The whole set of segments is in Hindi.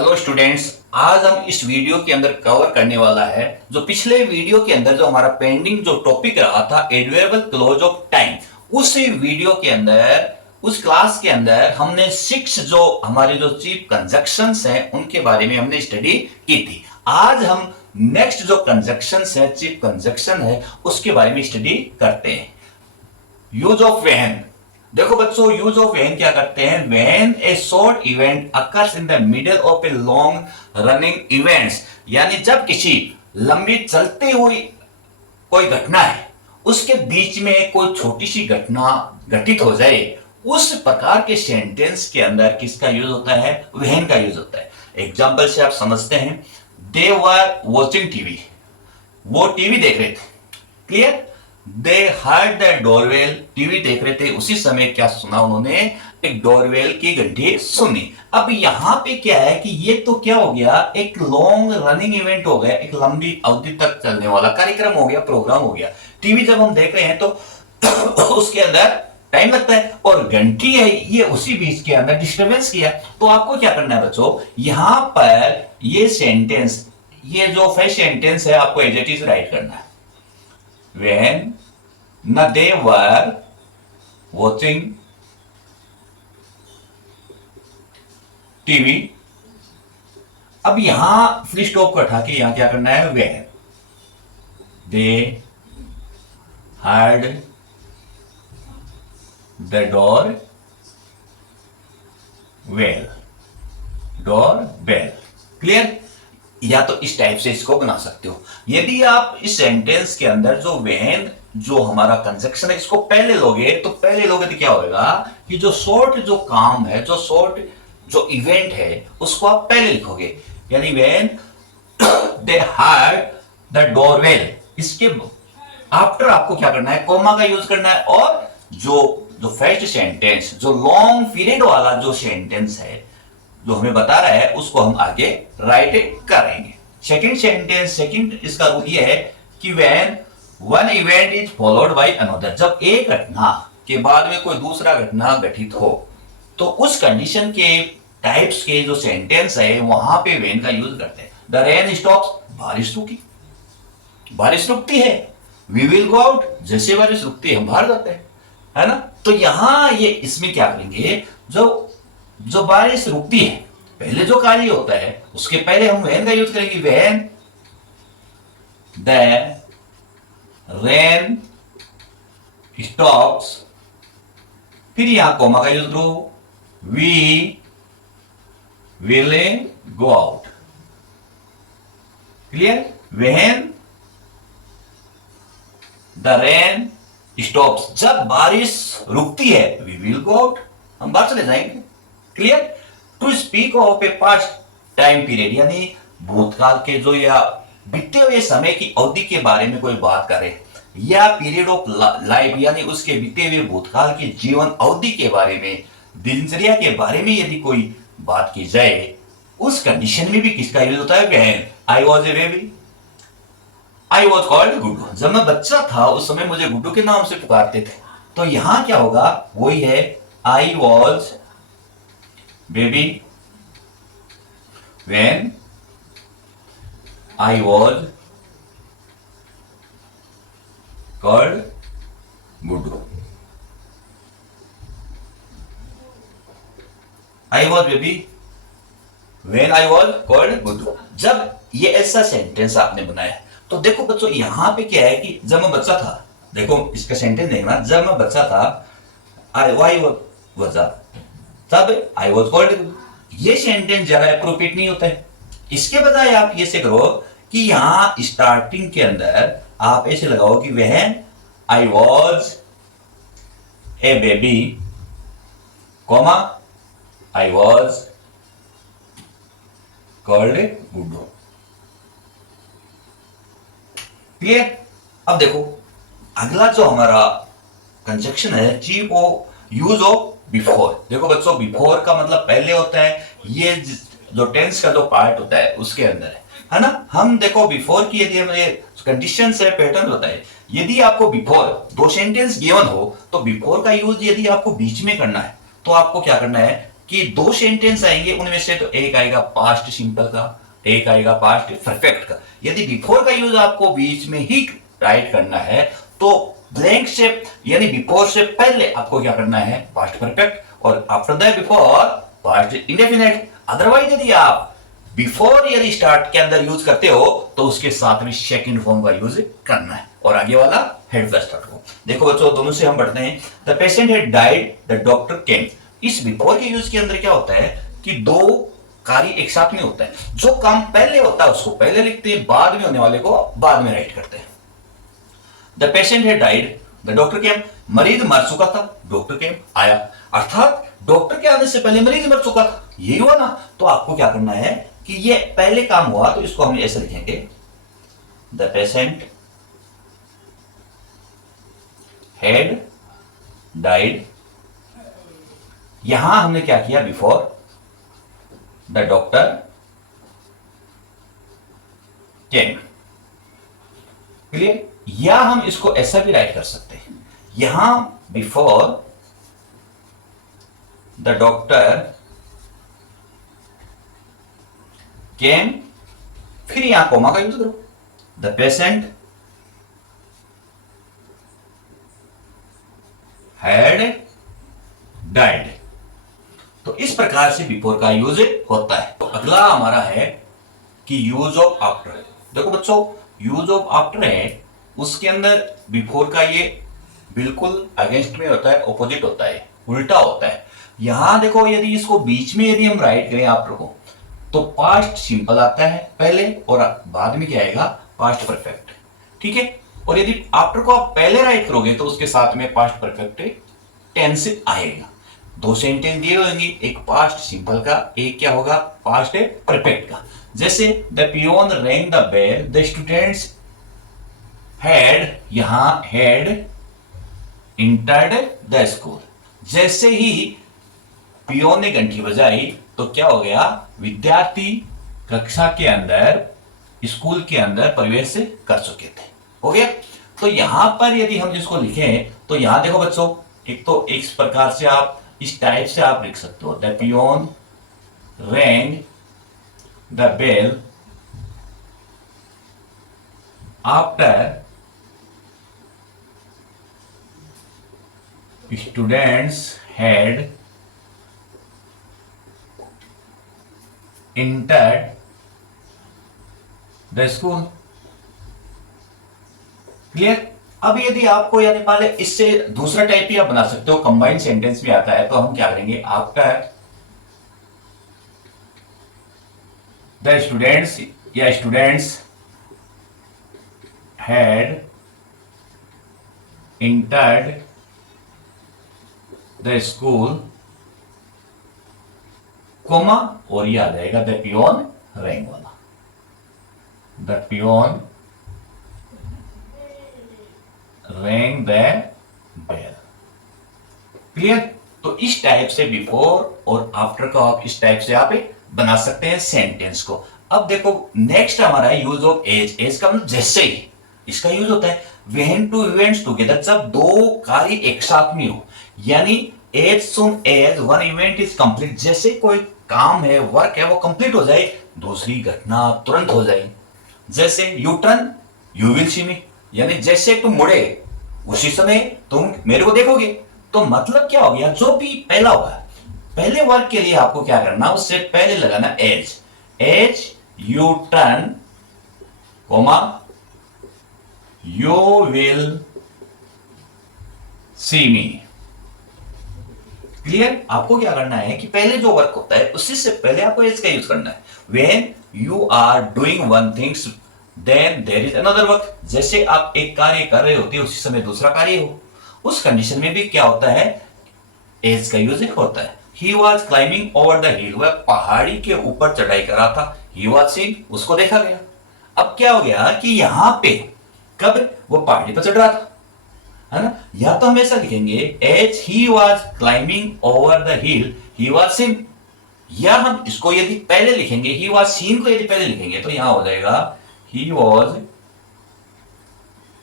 हेलो स्टूडेंट्स, आज हम इस वीडियो के अंदर कवर करने वाला है जो पिछले वीडियो के अंदर जो हमारा पेंडिंग जो टॉपिक रहा था एडवेरिएबल क्लोज ऑफ टाइम। उस वीडियो के अंदर उस क्लास के अंदर हमने 6 जो हमारे जो चीफ कंजक्शंस हैं उनके बारे में हमने स्टडी की थी। आज हम नेक्स्ट जो कंजक्शंस है चीफ कंजक्शन है उसके बारे में स्टडी करते हैं। Use of when. देखो बच्चों, यूज ऑफ व्हेन क्या करते हैं? When A short event occurs in the middle of a long running events, यानी जब किसी लंबी चलती हुई कोई घटना है उसके बीच में कोई छोटी सी घटना घटित हो जाए, उस प्रकार के सेंटेंस के अंदर किसका यूज होता है? व्हेन का यूज होता है। एग्जाम्पल से आप समझते हैं, दे वर वॉचिंग टीवी, वो टीवी देख रहे थे। Clear? They heard the doorbell, TV देख रहे थे, उसी समय क्या सुना उन्होंने? एक डोरवेल की घंटी सुनी। अब यहां पे क्या है कि ये तो क्या हो गया, एक लॉन्ग रनिंग इवेंट हो गया, एक लंबी अवधि तक चलने वाला कार्यक्रम हो गया, प्रोग्राम हो गया। टीवी जब हम देख रहे हैं तो उसके अंदर टाइम लगता है, और घंटी है ये उसी बीच के अंदर डिस्टर्बेंस किया। तो आपको क्या करना है बच्चों, यहां पर ये सेंटेंस, ये जो फर्स्ट सेंटेंस है आपको एज इट इज राइट करना है। When they were watching TV. अब यहां फुल स्टॉप को हटा के यहां क्या करना है? when they heard the door bell। Clear? या तो इस टाइप से इसको बना सकते हो। यदि आप इस सेंटेंस के अंदर जो व्हेन जो हमारा कंजक्शन है इसको पहले लोगे तो क्या होगा कि जो शॉर्ट जो काम है, जो शॉर्ट जो इवेंट है उसको आप पहले लिखोगे। यानी when they heard the doorbell, इसके आफ्टर आपको क्या करना है? कॉमा का यूज करना है। और जो फर्स्ट सेंटेंस जो लॉन्ग पीरियड वाला जो सेंटेंस है जो हमें बता रहा है उसको हम आगे राइट करेंगे। सेकंड सेंटेंस, सेकंड इसका रूल ये है कि when one event is followed by another, जब एक घटना के बाद में कोई दूसरा घटना घटित हो तो उस कंडीशन के टाइप्स के जो सेंटेंस है वहां पे व्हेन का यूज करते हैं। द रेन स्टॉप्स, बारिश रुकी, बारिश रुकती है। वी विल गो आउट, जैसे बारिश रुकती है हम बाहर जाते हैं, है ना? तो यहां ये इसमें क्या करेंगे, जो बारिश रुकती है पहले जो कार्य होता है उसके पहले हम व्हेन का यूज करेंगे। व्हेन द रेन स्टॉप्स, फिर यहां कॉमा का यूज करो, we will go out. Clear? When the rain stops, जब बारिश रुकती है वी विल गो आउट, हम बाहर चले जाएंगे। Clear? To speak of a past time period, यानी भूतकाल के जो या बीते हुए समय की अवधि के बारे में कोई बात करे, या पीरियड ऑफ लाइफ यानी उसके बीते हुए भूतकाल की जीवन अवधि के बारे में, दिनचर्या के बारे में यदि कोई बात की जाए उस कंडीशन में भी किसका यूज होता है? When I was a baby, I was called Guddu, जब मैं बच्चा था उस समय मुझे गुड्डू के नाम से पुकारते थे। तो यहां क्या होगा, वही है I was baby when I was called Gudu। I was baby when I was called Gudu। जब ये ऐसा सेंटेंस आपने बनाया तो देखो बच्चों यहां पे क्या है कि जब मैं बच्चा था, देखो इसका सेंटेंस देखना, जब मैं बच्चा था आई वॉज, तब आई वॉज कॉल्ड। ये सेंटेंस ज्यादा एप्रोप्रिएट नहीं होता है। इसके बजाय आप ये से करो कि यहां स्टार्टिंग के अंदर आप ऐसे लगाओ कि when I was a baby comma I was called Guddu. Clear? अब देखो अगला जो हमारा कंजक्शन है chief of use of before. देखो बच्चों, बिफोर का मतलब पहले होता है, ये जो टेंस का जो पार्ट होता है उसके अंदर है ना? हम देखो बिफोर की यदि हमें कंडीशन से पैटर्न होता है, यदि आपको बिफोर दो सेंटेंस गिवन हो तो बिफोर का यूज यदि आपको बीच में करना है तो आपको क्या करना है कि दो सेंटेंस आएंगे, उनमें से तो एक आएगा पास्ट सिंपल का, एक आएगा पास्ट परफेक्ट का। यदि बिफोर का यूज आपको बीच में ही राइट करना है तो ब्लैंक से यानी बिफोर से पहले आपको क्या करना है पास्ट परफेक्ट और after that before past indefinite. Otherwise यदि आप बिफोर यदि स्टार्ट के अंदर यूज करते हो तो उसके साथ में सेकंड फॉर्म का यूज करना है और आगे वाला हेड प्लस स्टार्ट हो। देखो बच्चों दोनों से हम पढ़ते हैं। The patient had died, the doctor केम। इस बिफोर के यूज के अंदर क्या होता है कि दो कार्य एक साथ में होता है। जो काम पहले होता है उसको पहले लिखते हैं, बाद में होने वाले को बाद में राइट करते हैं। The patient had died, the doctor केम। मरीज मर चुका था, डॉक्टर केम आया, अर्थात डॉक्टर के आने से पहले मरीज मर चुका था, यही हुआ ना। तो आपको क्या करना है कि ये पहले काम हुआ तो इसको हम ऐसे लिखेंगे, द पेशेंट हैड डाइड। यहां हमने क्या किया before, the doctor came. Clear? या हम इसको ऐसा भी राइट कर सकते हैं, यहां बिफोर द डॉक्टर केम, फिर यहां कोमा का यूज करो, द पेशेंट हैड डाइड। तो इस प्रकार से बिफोर का यूज होता है। तो अगला हमारा है कि यूज ऑफ आफ्टर। देखो बच्चों यूज ऑफ आफ्टर है, उसके अंदर बिफोर का ये बिल्कुल अगेंस्ट में होता है, ऑपोजिट होता है, उल्टा होता है। यहां देखो यदि इसको बीच में यदि हम राइट करें आफ्टर को तो पास्ट सिंपल आता है पहले और बाद में क्या आएगा पास्ट परफेक्ट। ठीक है? और यदि आफ्टर को आप पहले राइट करोगे तो उसके साथ में पास्ट परफेक्ट टेंस आएगा। दो सेंटेंस दिए होंगे, एक पास्ट सिंपल का, एक क्या होगा पास्ट परफेक्ट का। जैसे the peon rang the bell, the students had, यहां हैड इंटर्ड द स्कूल। जैसे ही पियोन ने घंटी बजाई तो क्या हो गया, विद्यार्थी कक्षा के अंदर स्कूल के अंदर प्रवेश कर चुके थे। हो गया? तो यहां पर यदि हम जिसको लिखें तो यहां देखो बच्चों, एक तो इस प्रकार से आप इस टाइप से आप लिख सकते हो, the peon rang the bell after students had entered the school. Clear? अब यदि आपको यानी मान लें इससे दूसरा टाइप भी आप बना सकते हो, कंबाइन सेंटेंस भी आता है, तो हम क्या करेंगे आफ्टर द स्टूडेंट्स या स्टूडेंट्स हैड entered द स्कूल कोमा और ये आ जाएगा द पियोन रैंग वाला, the peon rang the bell. Clear? तो इस टाइप से बिफोर और आफ्टर का आप इस टाइप से आप बना सकते हैं सेंटेंस को। अब देखो नेक्स्ट हमारा है यूज ऑफ एज। एज का मतलब जैसे ही, इसका यूज होता है व्हेन टू इवेंट्स टुगेदर, जब दो कार्य एक साथ में हो, यानी as soon as one event is complete, जैसे कोई काम है वर्क है वो कंप्लीट हो जाए दूसरी घटना तुरंत हो जाए। जैसे U turn you will see me, यानी जैसे तुम मुड़े उसी समय तुम मेरे को देखोगे। तो मतलब क्या हो गया, जो भी पहला होगा पहले वर्क के लिए आपको क्या करना, उससे पहले लगाना as. As you turn comma you will see me. Clear? आपको क्या करना है कि पहले जो वर्क होता है उसी से पहले आपको एज का यूज करना है। When you are doing one things then there is another work, जैसे आप एक कार्य कर रहे होते हो उसी समय दूसरा कार्य हो, उस कंडीशन में भी क्या होता है एज का यूज होता है। ही वॉज क्लाइंबिंग ओवर द हिल, वह पहाड़ी के ऊपर चढ़ाई कर रहा था। ही वॉज सीन, उसको देखा गया। अब क्या हो गया कि यहां पे कब वो पहाड़ी पर चढ़ रहा था, है ना? या तो हम ऐसा लिखेंगे as he was climbing over the hill he was seen, या हम इसको यदि पहले लिखेंगे ही वॉज सीन को यदि पहले लिखेंगे तो यहां हो जाएगा he was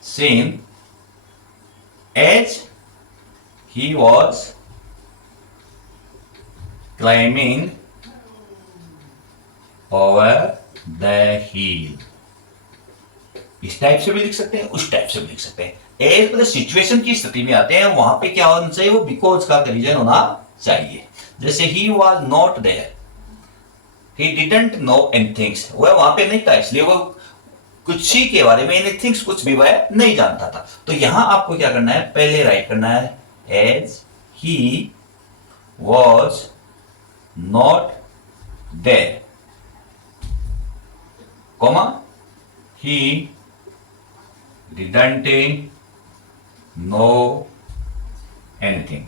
seen as he was climbing over the hill. इस टाइप से भी लिख सकते हैं, उस टाइप से भी लिख सकते हैं। एज मतलब सिचुएशन की स्थिति में आते हैं, वहां पे क्या होना चाहिए, वो बिकॉज का रीजन होना चाहिए। जैसे he was not there, he didn't know anything, वह वहां पे नहीं था इसलिए वो कुछ ही के बारे में, एनीथिंग कुछ भी वह नहीं जानता था। तो यहां आपको क्या करना है, पहले राइट करना है as he was not there, comma he didn't know anything।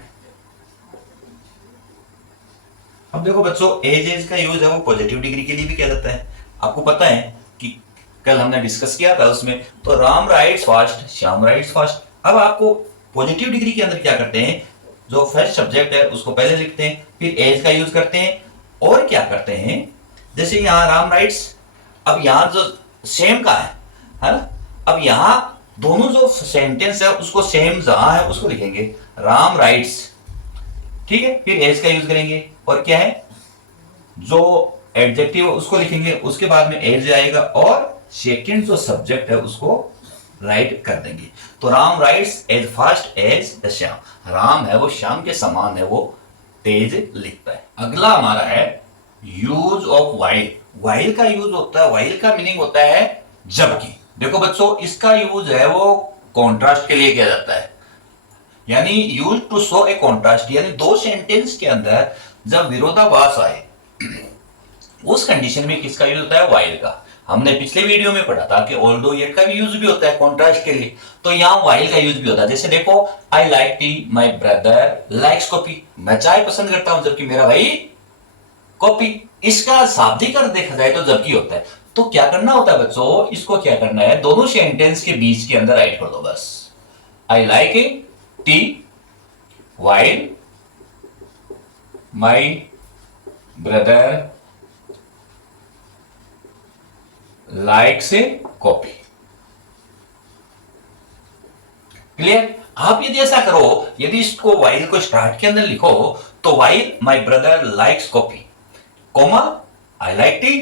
अब देखो बच्चों, एज का यूज है वो पॉजिटिव डिग्री के लिए भी किया जाता है। आपको पता है कि कल हमने डिस्कस किया था उसमें, तो Ram rights fast, Shyam rights fast. अब आपको पॉजिटिव डिग्री के अंदर क्या करते हैं, जो फर्स्ट सब्जेक्ट है उसको पहले लिखते हैं, फिर एज का यूज करते हैं, और क्या करते हैं, जैसे यहां राम राइट्स, अब यहां जो सेम का है ना, अब यहां दोनों जो सेंटेंस है उसको सेम जहां है उसको लिखेंगे राम राइट्स, ठीक है, फिर एज का यूज करेंगे, और क्या है जो एडजेक्टिव है उसको लिखेंगे, उसके बाद में एज आएगा, और सेकंड जो सब्जेक्ट है उसको राइट कर देंगे। तो Ram writes as fast as the Shyam, Ram है वो श्याम के समान है, वो तेज लिखता है। अगला हमारा है यूज ऑफ वाइल। वाइल का यूज होता है, वाइल का मीनिंग होता है जबकि। देखो बच्चों, इसका यूज है वो कॉन्ट्रास्ट के लिए किया जाता है, यानी use to show a contrast, यानी दो सेंटेंस के अंदर जब विरोधाभास आए उस कंडीशन में किसका यूज होता है, वाइल का। हमने पिछले वीडियो में पढ़ा था कि ऑल्दो ये का भी यूज भी होता है कॉन्ट्रास्ट के लिए, तो यहां वाइल का यूज भी होता है। जैसे देखो, आई लाइक टी, माई ब्रदर लाइक्स कॉफी, मैं चाय पसंद करता हूं जबकि मेरा भाई कॉपी। इसका शाब्दिक अर्थ देखा जाए तो जबकि होता है। तो क्या करना होता है बच्चों, इसको क्या करना है, दोनों सेंटेंस के बीच के अंदर राइट कर दो बस, I like A T while my brother likes A coffee. Clear. आप यदि ऐसा करो, यदि इसको वाइल को स्टार्ट के अंदर लिखो तो while my brother likes coffee, comma I like tea,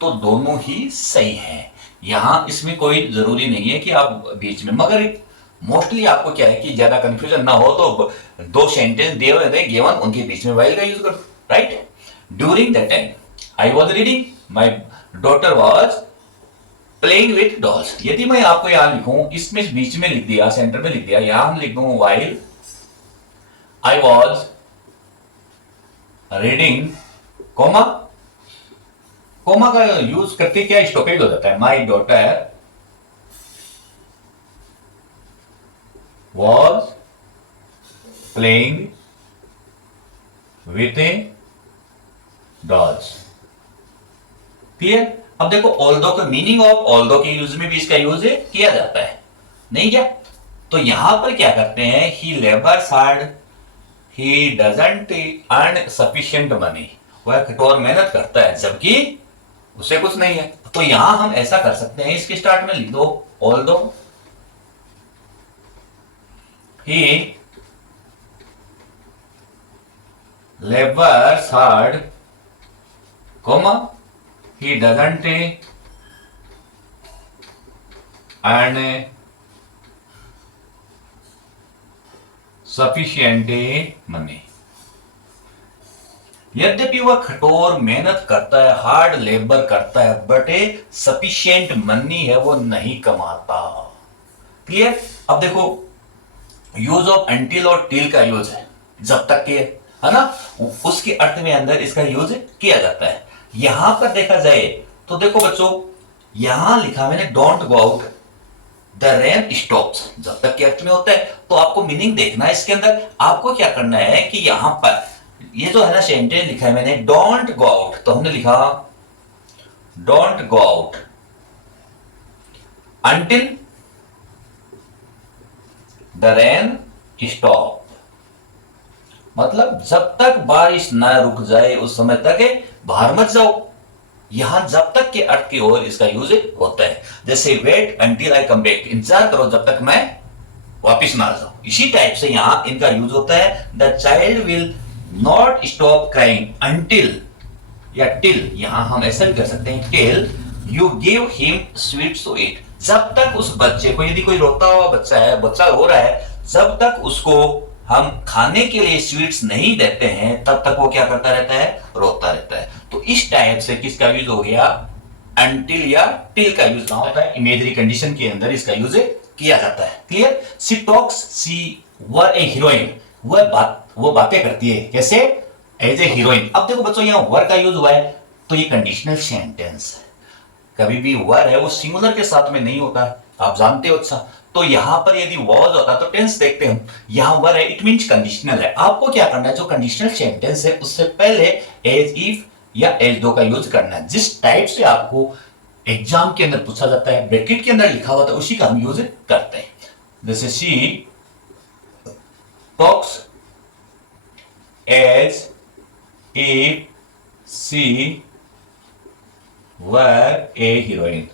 तो दोनों ही सही हैं। यहां इसमें कोई जरूरी नहीं है कि आप बीच में, मगर मोस्टली आपको क्या है कि ज्यादा कंफ्यूजन ना हो तो दो सेंटेंस दिए हुए थे गिवन, उनके बीच में वाइल का यूज करो, right. During that time I was reading, my daughter was playing with dolls. यदि मैं आपको यहां लिखूं, इसमें बीच में लिख दिया, सेंटर में लिख दिया, यहां हम लिख दूं while I was reading, comma, comma का यूज करके क्या स्टॉपेज हो जाता है, my daughter was playing with a dolls. Clear. अब देखो, ऑल्दो का मीनिंग ऑफ ऑल्दो के यूज में भी इसका यूज किया जाता है, नहीं क्या। तो यहां पर क्या करते हैं, he labours hard, he doesn't earn sufficient money, वह कठोर मेहनत करता है जबकि उसे कुछ नहीं है। तो यहां हम ऐसा कर सकते हैं, इसके स्टार्ट में लिख दो although he labours hard, comma he doesn't earn sufficient money। यद्यपि वह कठोर मेहनत करता है, हार्ड लेबर करता है, बट ए सफिशिएंट मनी है वो नहीं कमाता। क्लियर। अब देखो, यूज ऑफ अंटिल और टिल का यूज है जब तक के, है ना, उसके अर्थ में अंदर इसका यूज किया जाता है। यहां पर देखा जाए तो देखो बच्चों, यहां लिखा मैंने don't go out the rain stops, जब तक के अर्थ में होता है। तो आपको मीनिंग देखना है इसके अंदर। आपको क्या करना है कि यहां पर ये जो है ना सेंटेंस लिखा है मैंने, डोंट गो आउट, तो हमने लिखा don't go out until the rain stop, मतलब जब तक बारिश ना रुक जाए उस समय तक बाहर मत जाओ। यहां जब तक के अर्थ की ओर इसका यूज होता है। जैसे wait until I come back, इंतजार करो जब तक मैं वापिस ना आ जाऊं। इसी टाइप से यहां इनका यूज होता है। The child will not stop crying until या टिल, यहां हम ऐसा भी कर सकते हैं till you give him sweets to eat, जब तक उस बच्चे को, यदि कोई रोता हुआ बच्चा है, बच्चा रो रहा है, जब तक उसको हम खाने के लिए स्वीट्स नहीं देते हैं तब तक वो क्या करता रहता है, रोता रहता है। तो इस टाइप से किसका यूज हो गया, अंटिल या टिल का यूज कहां होता है, इमेजरी कंडीशन के अंदर इसका यूज किया जाता है। Clear. C talks, C were a heroine, वो बातें करती है कैसे, एज ए हीरोइन। अब देखो बच्चों यहां वर का यूज हुआ है तो ये कंडीशनल सेंटेंस है, कभी भी वर है वो सिंगुलर के साथ में नहीं होता है, आप जानते हो। अच्छा, तो यहां पर यदि वॉज होता तो टेंस देखते हैं, यहां वर है, इट मींस कंडीशनल है। आपको क्या करना है, जो कंडीशनल सेंटेंस है उससे पहले एज इफ या एज दो का यूज करना है। जिस टाइप से आपको एग्जाम के अंदर पूछा जाता है, ब्रैकेट के अंदर लिखा हुआ था, उसी का हम यूज करते हैं। जैसे she talks as if she were a heroine.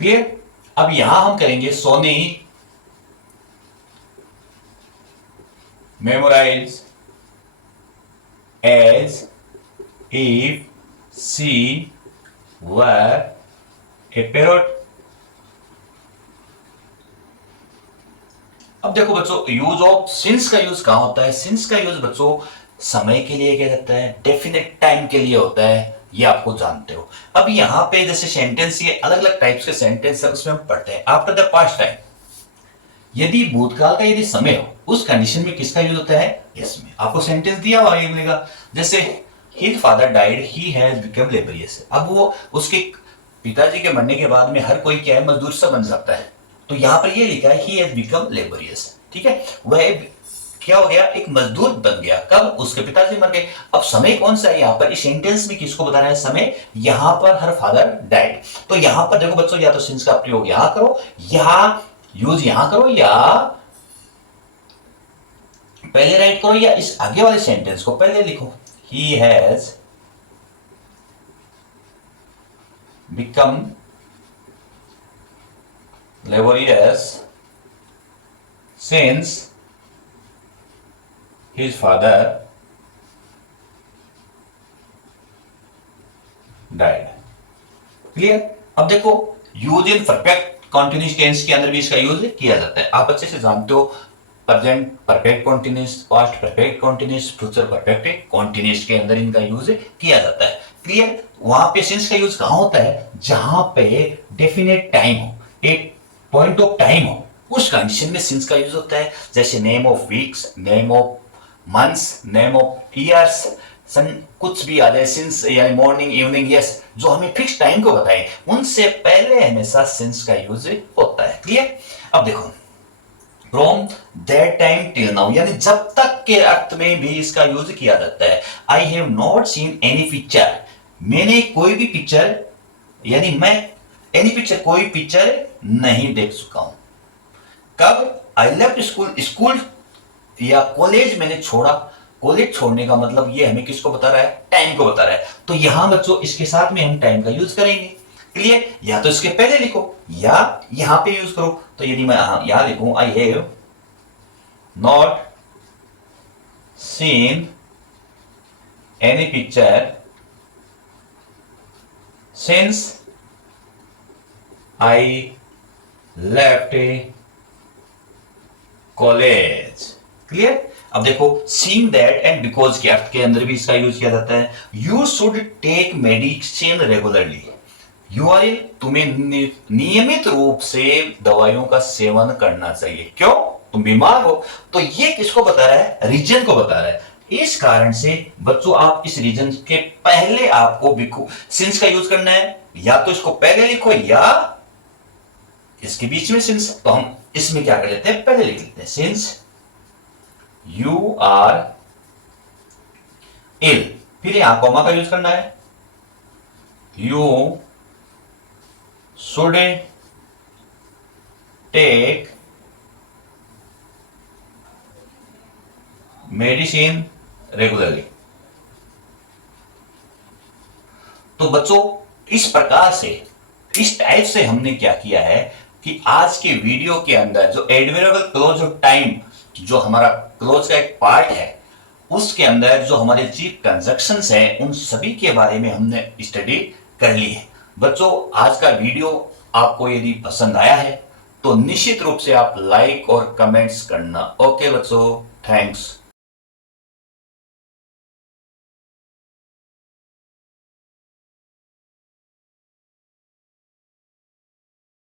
Clear. अब यहां हम करेंगे Soni memorize as if she were a parrot. अब देखो बच्चों, यूज ऑफ सिंस का यूज कहां होता है, सिंस का यूज बच्चों समय के लिए किया जाता है, डेफिनेट टाइम के लिए होता है, ये आपको जानते हो। अब यहां पे जैसे सेंटेंस, ये अलग अलग टाइप्स के सेंटेंस है, उसमें हम पढ़ते हैं। आफ्टर द पास्ट टाइम, यदि भूतकाल का यदि समय हो उस कंडीशन में किसका यूज होता है, इसमें आपको सेंटेंस दिया हुआ मिलेगा। जैसे his father died, he has become laborious. अब वो उसके पिताजी के मरने के बाद में हर कोई क्या है, मजदूर सा बन जाता है। तो यहां पर ये लिखा है ही हैज बिकम लेबरियस, ठीक है, वह क्या हो गया, एक मजदूर बन गया। कब, उसके पिताजी मर गए। अब समय कौन सा है यहां पर, इस सेंटेंस में किसको बता रहा है, समय। यहां पर हर फादर डाइड, तो यहां पर देखो बच्चों, या तो सिंस का प्रयोग यहां करो, या यूज यहां करो, या पहले राइट करो, या इस आगे वाले सेंटेंस को पहले लिखो। He has become laborious since his father died। Clear. अब देखो use in perfect continuous tense के अंदर भी इसका यूज किया जाता है, आप अच्छे से जानते हो। Present perfect continuous, past perfect continuous, future perfect continuous के अंदर इनका यूज किया जाता है। क्लियर। वहां पे सिंस का यूज कहां होता है, जहां पे डेफिनेट टाइम हो, एक पॉइंट ऑफ टाइम हो, उस कंडीशन में सिंस का यूज होता है। जैसे name of weeks, name of months, name of years, सन कुछ भी आ जाए, सिंस यानी मॉर्निंग इवनिंग, यस, जो हमें फिक्स टाइम को बताए उनसे पहले हमेशा सिंस का यूज होता है। क्लियर। अब देखो from that time till now, यानी जब तक के अर्थ में भी इसका यूज किया जाता है। I have not seen any picture, मैंने कोई भी पिक्चर, यानी मैं एनी पिक्चर, कोई पिक्चर नहीं देख चुका हूं। कब, आई लेफ्ट स्कूल, स्कूल या कॉलेज मैंने छोड़ा। कॉलेज छोड़ने का मतलब ये हमें किसको बता रहा है, टाइम को बता रहा है। तो यहां बच्चों इसके साथ में हम टाइम का यूज करेंगे। क्लियर। या तो इसके पहले लिखो या यहां पे यूज करो। तो यदि मैं यहां लिखूं I have not seen any picture since I left college. Clear. अब देखो सीइंग दैट एंड बिकॉज के अर्थ के अंदर भी इसका यूज किया जाता है। You should take medicine regularly, you are ill, तुम्हें नियमित रूप से दवाइयों का सेवन करना चाहिए। क्यों, तुम बीमार हो। तो ये किसको बता रहा है, रीजन को बता रहा है। इस कारण से बच्चों आप इस रीजन के पहले आपको सिंस का यूज करना है, या तो इसको पहले लिखो या इसके बीच में सिंस। तो हम इसमें क्या कर लेते हैं, पहले लिख लेते हैं सिंस यू आर इल, फिर यहां कॉमा का यूज करना है। You should take medicine regularly. तो बच्चों इस प्रकार से, इस टाइप से हमने क्या किया है कि आज के वीडियो के अंदर जो एडवर्बियल क्लॉज ऑफ टाइम जो हमारा क्लोज का एक पार्ट है, उसके अंदर जो हमारे चीफ कंजक्शंस है, उन सभी के बारे में हमने स्टडी कर ली है। बच्चों, आज का वीडियो आपको यदि पसंद आया है तो निश्चित रूप से आप लाइक और कमेंट्स करना। ओके बच्चों, थैंक्स।